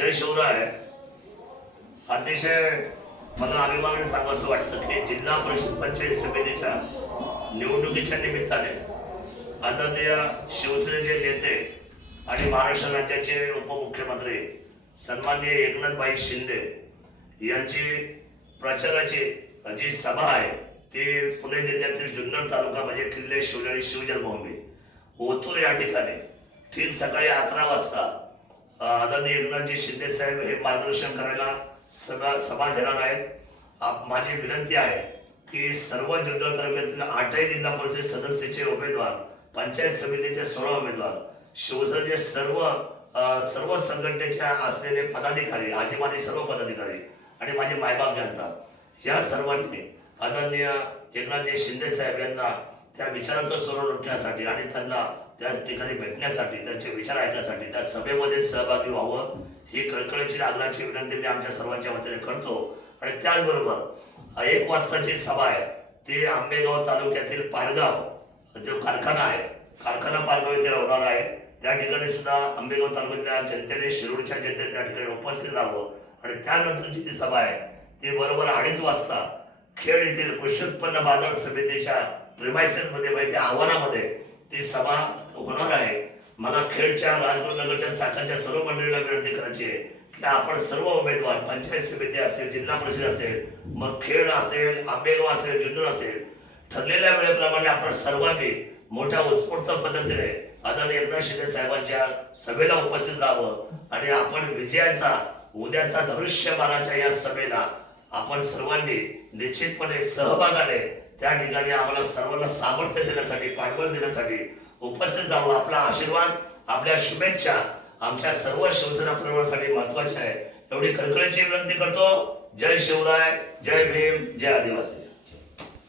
जय शिवराय. अतिशय मला अभिमानाने सांगावंसं वाटतं की जिल्हा परिषद पंचायत समितीच्या निवडणुकीच्या निमित्ताने आदरणीय शिवसेनेचे नेते आणि महाराष्ट्र राज्याचे उपमुख्यमंत्री सन्माननीय एकनाथभाई शिंदे यांची प्रचाराची जी सभा आहे ती पुणे जिल्ह्यातील जुन्नर तालुका म्हणजे किल्ले शिवनेरी शिवजन्मभूमी ओतूर या ठिकाणी ठीक सकाळी 11 वाजता आदरणीय एकनाथजी शिंदे साहेब हे मार्गदर्शन करायला सभा घेणार आहेत. माझी विनंती आहे की सर्व जुन्नर तालुक्यातील 8 जिल्हा परिषद सदस्याचे उमेदवार, पंचायत समितीचे 16 उमेदवार, शिवसेनेचे सर्व संघटनेच्या असलेले पदाधिकारी, आजीमाजी सर्व पदाधिकारी आणि माझे मायबाप जनता या सर्वांनी आदरणीय एकनाथजी शिंदे साहेब यांना त्या विचारांचं स्वर लुटण्यासाठी आणि त्यांना त्या ठिकाणी भेटण्यासाठी, त्यांचे विचार ऐकण्यासाठी त्या सभेमध्ये सहभागी व्हावं ही कळकळीची आग्रहाची विनंती मी आमच्या सर्वांच्या वतीने करतो. आणि त्याचबरोबर 1 वाजताची सभा आहे ती आंबेगाव तालुक्यातील पारगाव जो कारखाना आहे, कारखाना पारगाव इथे होणार आहे. त्या ठिकाणी सुद्धा आंबेगाव तालुक्यातल्या जनतेने, शिरूरच्या जनतेने त्या ठिकाणी उपस्थित राहावं. आणि त्यानंतरची जी सभा आहे ती बरोबर 2:30 वाजता खेड येथील कृषी उत्पन्न बाजार समितीच्या प्रिमायसेसमध्ये म्हणजे आव्हानामध्ये ती सभा होणार आहे. मला खेडच्या, राजगुरुनगरच्या, चाकणच्या सर्व मंडळीला विनंती करायची आहे की आपण सर्व उमेदवार, पंचायत समिती असेल, जिल्हा परिषद असेल, मग खेड असेल, आंबेगाव असेल, जुन्नर असेल, ठरलेल्या वेळेप्रमाणे आपण सर्वांनी मोठ्या उत्स्फूर्त पद्धतीने आदरणीय एकनाथ शिंदे साहेबांच्या सभेला उपस्थित राहावं. आणि आपण विजयाचा, उद्याचा धनुष्यबाणाच्या या सभेला आपण सर्वांनी निश्चितपणे सहभागाने त्या ठिकाणी आम्हाला सर्वांना सामर्थ्य देण्यासाठी, पाठबळ देण्यासाठी उपस्थित राहावं. आपला आशीर्वाद, आपल्या शुभेच्छा आमच्या सर्व शिवसेना परिवारासाठी महत्वाच्या आहे. एवढी कळकळीची विनंती करतो. जय शिवराय, जय भीम, जय आदिवासी.